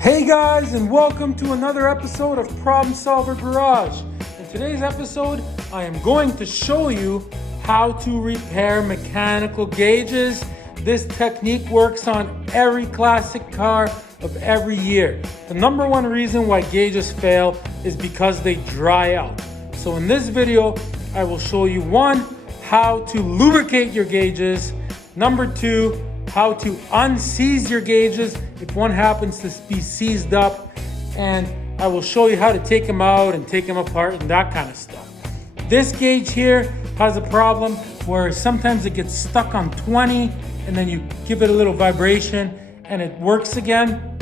Hey guys, and welcome to another episode of Problem Solver Garage. In today's episode, I am going to show you how to repair mechanical gauges. This technique works on every classic car of every year. The number one reason why gauges fail is because they dry out. So in this video, I will show you one, how to lubricate your gauges. Number two, how to unseize your gauges if one happens to be seized up. And I will show you how to take them out and take them apart and that kind of stuff. This gauge here has a problem where sometimes it gets stuck on 20 and then you give it a little vibration and it works again.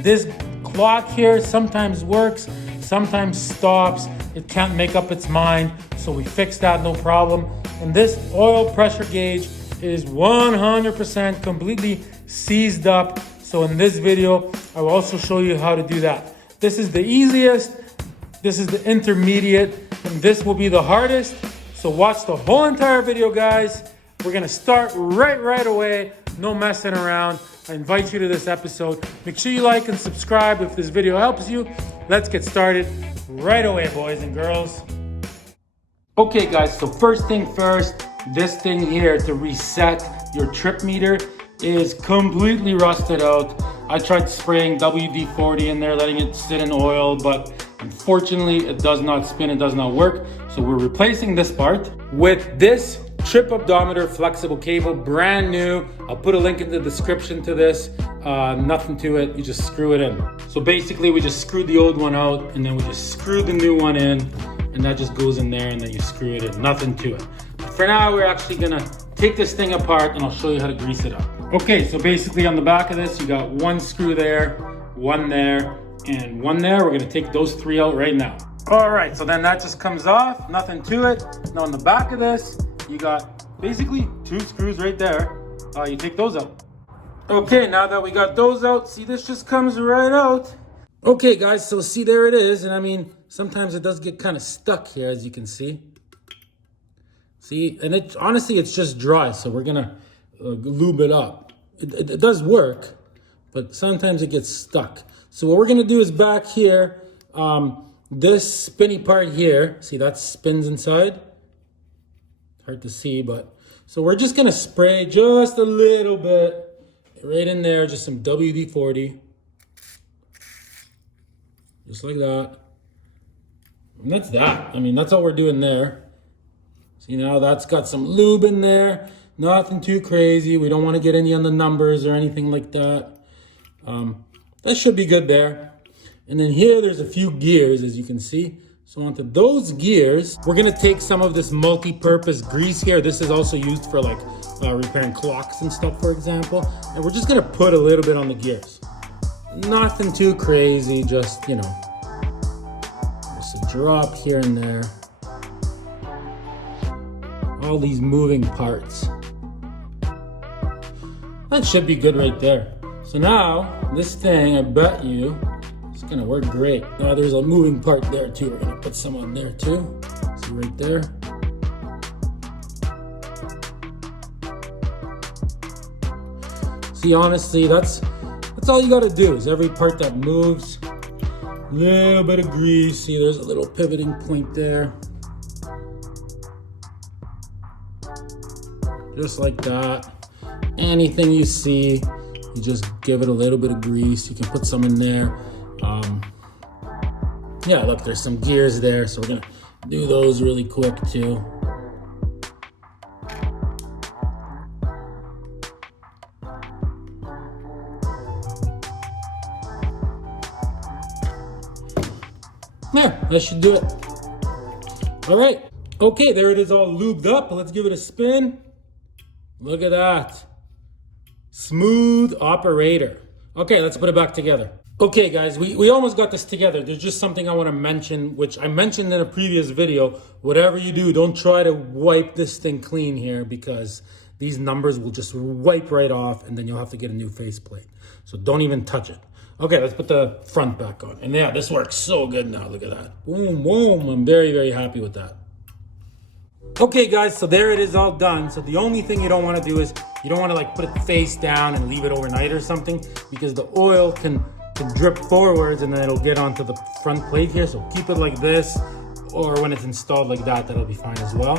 This clock here sometimes works, sometimes stops. It can't make up its mind, so we fixed that, no problem. And this oil pressure gauge is 100% completely seized up. So in this video, I will also show you how to do that. This is the easiest, this is the intermediate, and this will be the hardest. So watch the whole entire video, guys. We're gonna start right away, no messing around. I invite you to this episode. Make sure you like and subscribe if this video helps you. Let's get started right away, boys and girls. Okay guys, so first thing first, this thing here to reset your trip meter is completely rusted out. I tried spraying WD-40 in there, letting it sit in oil, but unfortunately it does not spin, it does not work. So we're replacing this part with this trip odometer flexible cable, brand new. I'll put a link in the description to this. Nothing to it, you just screw it in. So basically we just screwed the old one out and then we just screw the new one in, and that just goes in there and then you screw it in, nothing to it. But for now, we're actually gonna take this thing apart and I'll show you how to grease it up. Okay, so basically on the back of this, you got one screw there, one there, and one there. We're gonna take those three out right now. All right, so then that just comes off, nothing to it. Now on the back of this, you got basically two screws right there. You take those out. Okay, now that we got those out, see, this just comes right out. Okay guys, so see, there it is. And I mean, sometimes it does get kind of stuck here, as you can see. See, and it honestly, it's just dry. So we're gonna lube it up. It does work, but sometimes it gets stuck. So what we're gonna do is back here, this spinny part here, see that spins inside? Hard to see, but so we're just gonna spray just a little bit right in there, just some WD-40, just like that. And that's that. I mean, that's all we're doing there. See, now that's got some lube in there, nothing too crazy. We don't want to get any on the numbers or anything like that. That should be good there. And then here, there's a few gears, as you can see. So onto those gears, we're gonna take some of this multi-purpose grease here. This is also used for like repairing clocks and stuff, for example. And we're just gonna put a little bit on the gears. Nothing too crazy, just, you know, just a drop here and there. All these moving parts. That should be good right there. So now, this thing, I bet you, it's gonna work great. Now there's a moving part there too. We're gonna put some on there too. See right there. See, honestly, that's all you gotta do is every part that moves, little bit of grease. See, there's a little pivoting point there. Just like that. Anything you see, you just give it a little bit of grease. You can put some in there. Yeah, look, there's some gears there, so we're gonna do those really quick too. There, that should do it. All right, okay, there it is all lubed up. Let's give it a spin. Look at that. Smooth operator. Okay, let's put it back together. Okay guys, we almost got this together. There's just something I want to mention, which I mentioned in a previous video. Whatever you do, don't try to wipe this thing clean here, because these numbers will just wipe right off and then you'll have to get a new faceplate. So don't even touch it. Okay, let's put the front back on. And yeah, this works so good now. Look at that. Boom, boom. I'm very happy with that. Okay guys, so there it is all done. So the only thing you don't want to do is you don't want to like put it face down and leave it overnight or something, because the oil can to drip forwards, and then it'll get onto the front plate here. So keep it like this, or when it's installed like that, that'll be fine as well.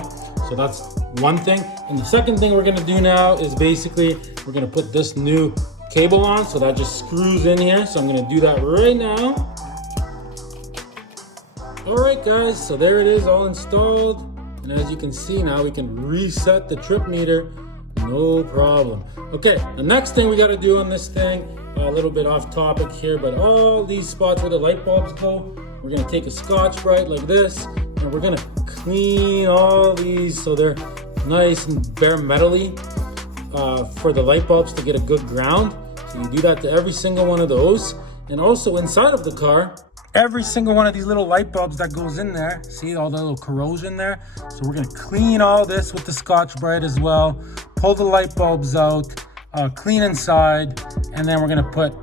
So that's one thing. And the second thing we're gonna do now is basically we're gonna put this new cable on, so that just screws in here. So I'm gonna do that right now. All right, guys, so there it is, all installed. And as you can see now, we can reset the trip meter, no problem. Okay, the next thing we gotta do on this thing, a little bit off topic here, but all these spots where the light bulbs go, we're gonna take a Scotch-Brite like this, and we're gonna clean all these so they're nice and bare metal-y for the light bulbs to get a good ground. So you do that to every single one of those. And also inside of the car, every single one of these little light bulbs that goes in there, see all the little corrosion there? So we're gonna clean all this with the Scotch-Brite as well, pull the light bulbs out, clean inside, and then we're gonna put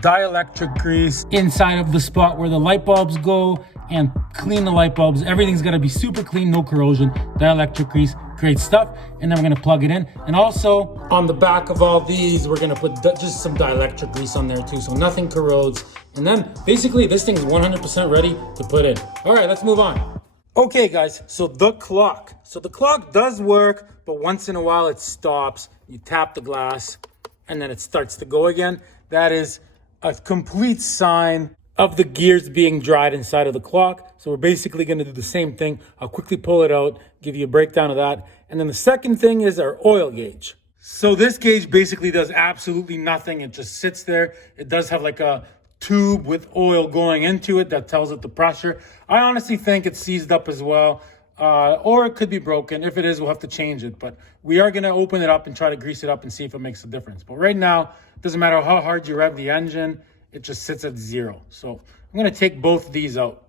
dielectric grease inside of the spot where the light bulbs go and clean the light bulbs. Everything's gotta be super clean, no corrosion. Dielectric grease, great stuff. And then we're gonna plug it in. And also on the back of all these, we're gonna put just some dielectric grease on there too, so nothing corrodes. And then basically this thing's 100% ready to put in. All right, let's move on. Okay guys, so the clock. So the clock does work, but once in a while it stops. You tap the glass and then it starts to go again. That is a complete sign of the gears being dried inside of the clock. So we're basically gonna do the same thing. I'll quickly pull it out, give you a breakdown of that. And then the second thing is our oil gauge. So this gauge basically does absolutely nothing. It just sits there. It does have like a tube with oil going into it that tells it the pressure. I honestly think it's seized up as well, or it could be broken. If it is, we'll have to change it. But we are gonna open it up and try to grease it up and see if it makes a difference. But right now, it doesn't matter how hard you rev the engine, it just sits at 0. So I'm gonna take both of these out.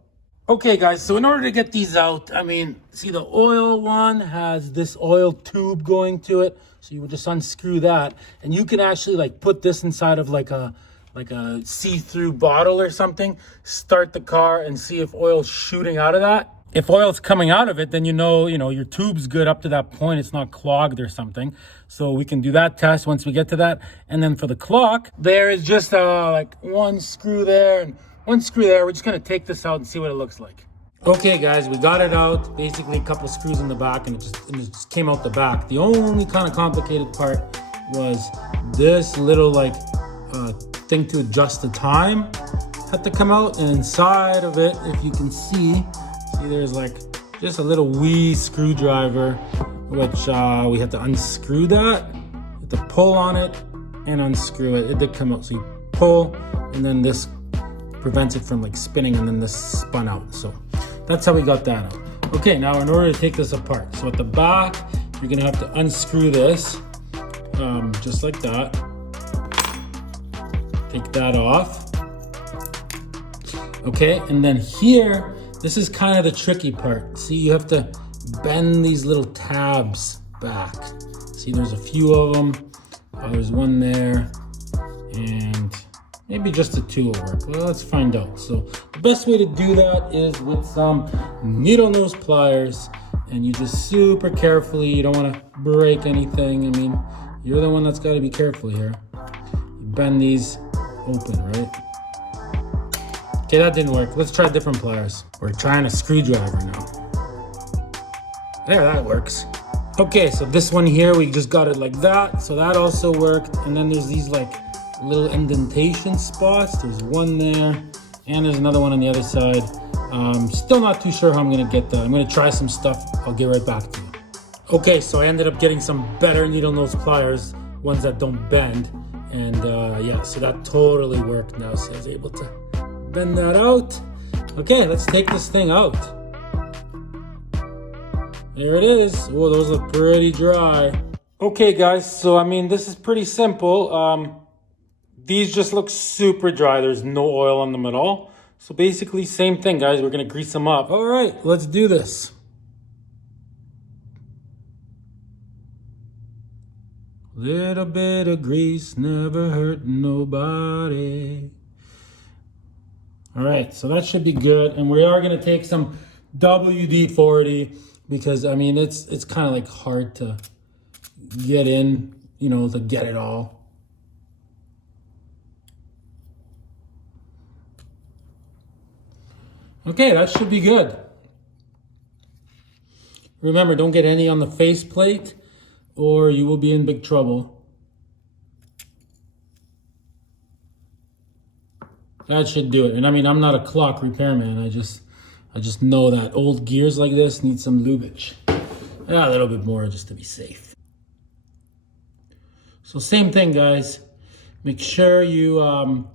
Okay guys, so in order to get these out, I mean, see the oil one has this oil tube going to it. So you would just unscrew that, and you can actually like put this inside of like a see-through bottle or something, start the car and see if oil's shooting out of that. If oil's coming out of it, then you know your tube's good up to that point. It's not clogged or something. So we can do that test once we get to that. And then for the clock, there is just like one screw there and one screw there. We're just gonna take this out and see what it looks like. Okay guys, we got it out. Basically a couple screws in the back, and it just came out the back. The only kind of complicated part was this little like thing to adjust the time had to come out, and inside of it, if you can see there's like just a little wee screwdriver, which we had to unscrew that. You have to pull on it and unscrew it. It did come out. So you pull, and then this prevents it from like spinning, and then this spun out. So that's how we got that out. Okay, now in order to take this apart, so at the back, you're gonna have to unscrew this, just like that. Take that off. Okay, and then here, this is kind of the tricky part. See, you have to bend these little tabs back. See, there's a few of them. There's one there, and maybe just the 2 will work. Well, let's find out. So the best way to do that is with some needle nose pliers, and you just super carefully, you don't want to break anything. I mean, you're the one that's got to be careful here. You bend these open, right? Okay, that didn't work. Let's try different pliers. We're trying a screwdriver now. There, that works. Okay, so this one here, we just got it like that. So that also worked. And then there's these like little indentation spots. There's one there, and there's another one on the other side. Still not too sure how I'm gonna get that. I'm gonna try some stuff. I'll get right back to you. Okay, so I ended up getting some better needle nose pliers, ones that don't bend. And yeah, so that totally worked now. So I was able to bend that out. Okay, let's take this thing out. There it is. Oh, those look pretty dry. Okay guys, so I mean, this is pretty simple. These just look super dry. There's no oil on them at all. So basically same thing guys, we're gonna grease them up. All right, let's do this. Little bit of grease never hurt nobody. All right, so that should be good. And we are gonna take some WD-40 because I mean, it's kind of like hard to get in, to get it all. Okay, that should be good. Remember, don't get any on the faceplate or you will be in big trouble. That should do it. And I mean, I'm not a clock repairman. I just know that old gears like this need some lubage. A little bit more just to be safe. So same thing, guys. Make sure you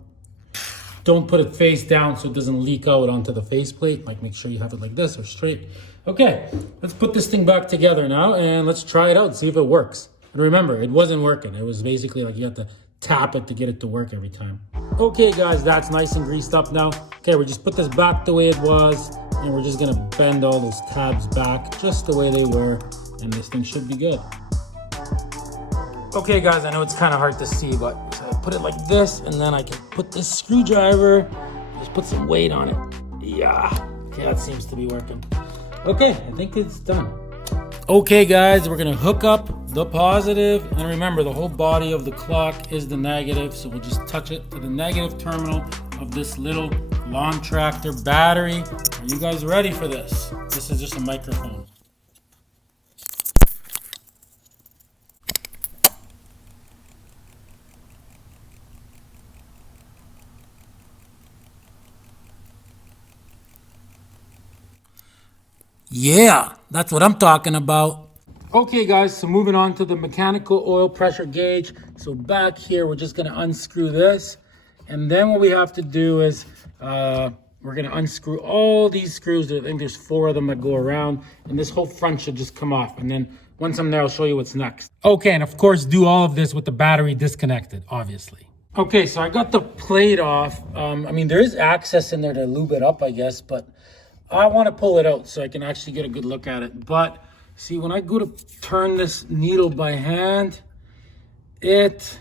don't put it face down so it doesn't leak out onto the faceplate. Like, make sure you have it like this or straight. Okay, let's put this thing back together now and let's try it out and see if it works. And remember, it wasn't working. It was basically like you had to tap it to get it to work every time. Okay, guys, that's nice and greased up now. Okay, we just put this back the way it was and we're just gonna bend all those tabs back just the way they were and this thing should be good. Okay, guys, I know it's kind of hard to see, but so I put it like this, and then I can put this screwdriver, just put some weight on it. Yeah, okay, that seems to be working. Okay, I think it's done. Okay, guys, we're gonna hook up the positive, and remember, the whole body of the clock is the negative, so we'll just touch it to the negative terminal of this little lawn tractor battery. Are you guys ready for this? This is just a microphone. Yeah, that's what I'm talking about. Okay, guys, so moving on to the mechanical oil pressure gauge. So back here, we're just gonna unscrew this. And then what we have to do is we're gonna unscrew all these screws. I think there's 4 of them that go around. And this whole front should just come off. And then once I'm there, I'll show you what's next. Okay, and of course, do all of this with the battery disconnected, obviously. Okay, so I got the plate off. I mean, there is access in there to lube it up, I guess, but I want to pull it out so I can actually get a good look at it. But see, when I go to turn this needle by hand, it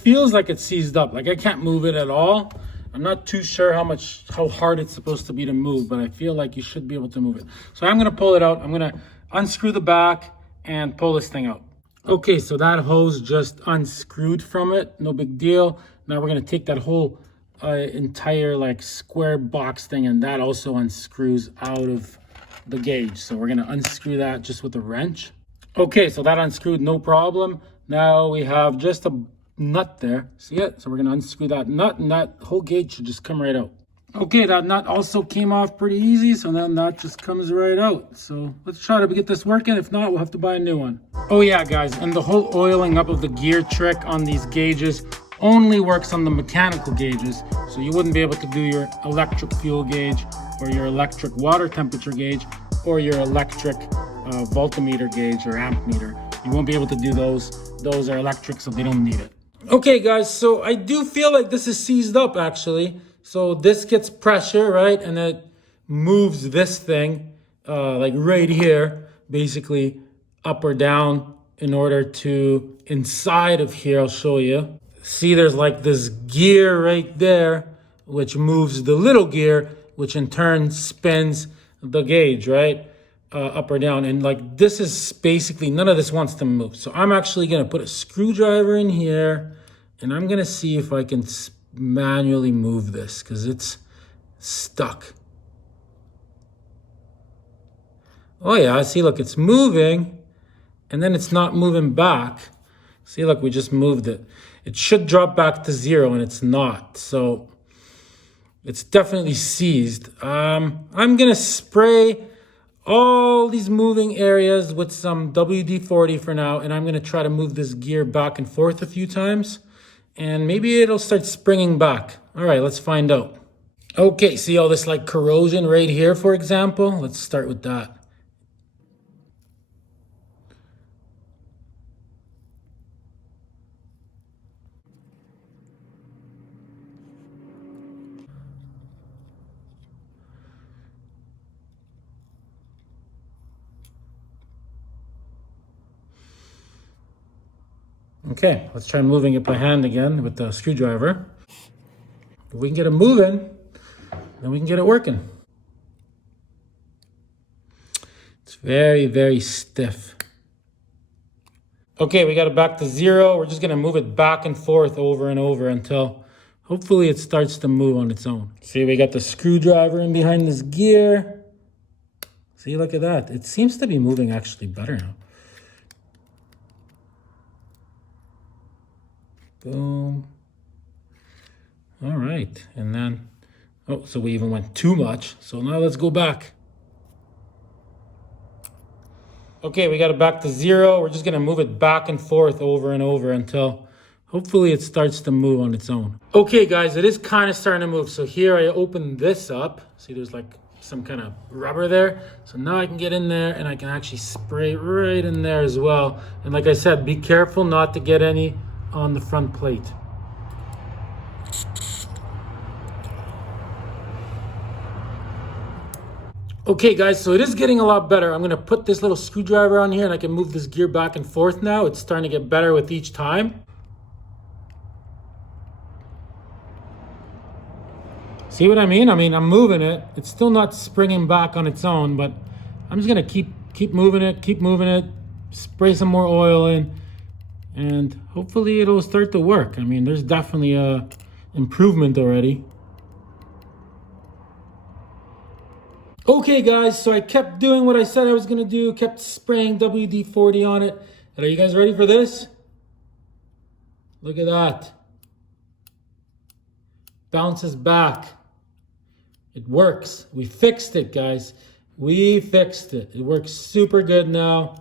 feels like it's seized up. Like I can't move it at all. I'm not too sure how hard it's supposed to be to move, but I feel like you should be able to move it. So I'm gonna pull it out. I'm gonna unscrew the back and pull this thing out. Okay, so that hose just unscrewed from it. No big deal. Now we're gonna take that whole entire like square box thing, and that also unscrews out of the gauge. So we're gonna unscrew that just with a wrench. Okay, so that unscrewed, no problem. Now we have just a nut there. See it? So we're gonna unscrew that nut, and that whole gauge should just come right out. Okay, that nut also came off pretty easy, so now that just comes right out. So let's try to get this working. If not, we'll have to buy a new one. Oh yeah, guys, and the whole oiling up of the gear trick on these gauges only works on the mechanical gauges. So you wouldn't be able to do your electric fuel gauge or your electric water temperature gauge or your electric voltmeter gauge or amp meter. You won't be able to do those. Those are electric, so they don't need it. Okay, guys, so I do feel like this is seized up, actually. So this gets pressure, right? And it moves this thing, like right here, basically up or down in order to, inside of here, I'll show you. See, there's like this gear right there, which moves the little gear, which in turn spins the gauge, right? Up or down. And like, this is basically, none of this wants to move. So I'm actually gonna put a screwdriver in here and I'm gonna see if I can manually move this because it's stuck. Oh yeah, see, look, it's moving and then it's not moving back. See, look, we just moved it. It should drop back to 0 and it's not. So it's definitely seized. I'm gonna spray all these moving areas with some WD-40 for now, and I'm gonna try to move this gear back and forth a few times, and maybe it'll start springing back. All right, let's find out. Okay, see all this like corrosion right here, for example? Let's start with that. Okay, let's try moving it by hand again with the screwdriver. If we can get it moving, then we can get it working. It's very, very stiff. Okay, we got it back to 0. We're just gonna move it back and forth over and over until hopefully it starts to move on its own. See, we got the screwdriver in behind this gear. See, look at that. It seems to be moving actually better now. Boom. All right, and then, oh, so we even went too much. So now let's go back. Okay, we got it back to 0. We're just gonna move it back and forth over and over until hopefully it starts to move on its own. Okay guys, it is kind of starting to move. So here I open this up. See, there's like some kind of rubber there. So now I can get in there and I can actually spray right in there as well. And like I said, be careful not to get any on the front plate. Okay guys, so it is getting a lot better. I'm gonna put this little screwdriver on here and I can move this gear back and forth now. It's starting to get better with each time. See what I mean? I'm moving it. It's still not springing back on its own, but I'm just gonna keep moving it, spray some more oil in, and hopefully it'll start to work. There's definitely a improvement already. Okay guys, so I kept doing what I said I was gonna do, kept spraying WD-40 on it. And are you guys ready for this? Look at that. Bounces back. It works. We fixed it, guys. We fixed it. It works super good now.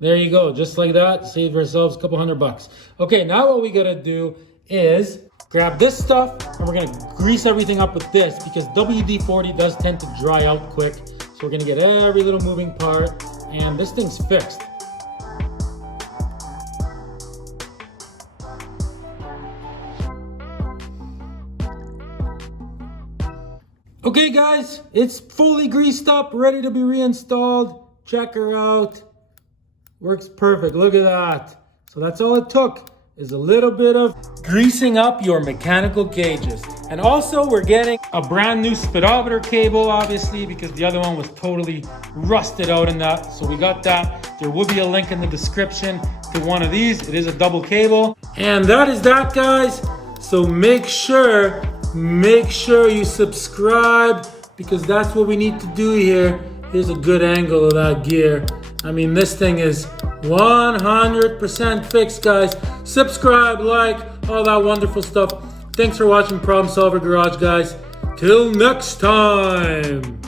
There you go, just like that. Save ourselves a couple $100. Okay, now what we gotta do is grab this stuff and we're gonna grease everything up with this because WD-40 does tend to dry out quick. So we're gonna get every little moving part and this thing's fixed. Okay guys, it's fully greased up, ready to be reinstalled. Check her out. Works perfect, look at that. So that's all it took. Is a little bit of greasing up your mechanical gauges. And also we're getting a brand new speedometer cable, obviously, because the other one was totally rusted out in that. So we got that. There will be a link in the description to one of these. It is a double cable. And that is that, guys. So make sure you subscribe because that's what we need to do here. Here's a good angle of that gear. This thing is 100% fixed, guys. Subscribe, like, all that wonderful stuff. Thanks for watching Problem Solver Garage, guys. Till next time.